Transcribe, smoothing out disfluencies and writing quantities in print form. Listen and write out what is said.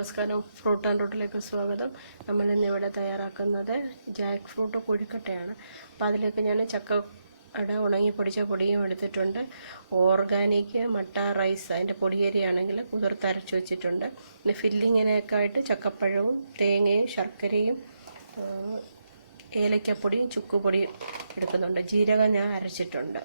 നമസ്കാരം. Fruit and റൂട്ടിലേക്ക് സ്വാഗതം. നമ്മളിന്നിവിടെ തയ്യാറാക്കുന്നത് ജാക്ക് ഫ്രൂട്ട് കൊഴുക്കട്ടയാണ്. അപ്പോൾ അതിലേക്ക് ഞാൻ ചക്കയുടെ ഉണങ്ങി പൊടിച്ച പൊടിയും എടുത്തിട്ടുണ്ട്. ഓർഗാനിക് മട്ട റൈസ് അതിൻ്റെ പൊടിയരിയാണെങ്കിൽ കുതിർത്തരച്ച് വെച്ചിട്ടുണ്ട്. പിന്നെ ഫില്ലിങ്ങിനൊക്കെ ആയിട്ട് ചക്കപ്പഴവും തേങ്ങയും ശർക്കരയും ഏലക്കപ്പൊടിയും ചുക്കുപൊടിയും എടുക്കുന്നുണ്ട്. ജീരകം ഞാൻ അരച്ചിട്ടുണ്ട്.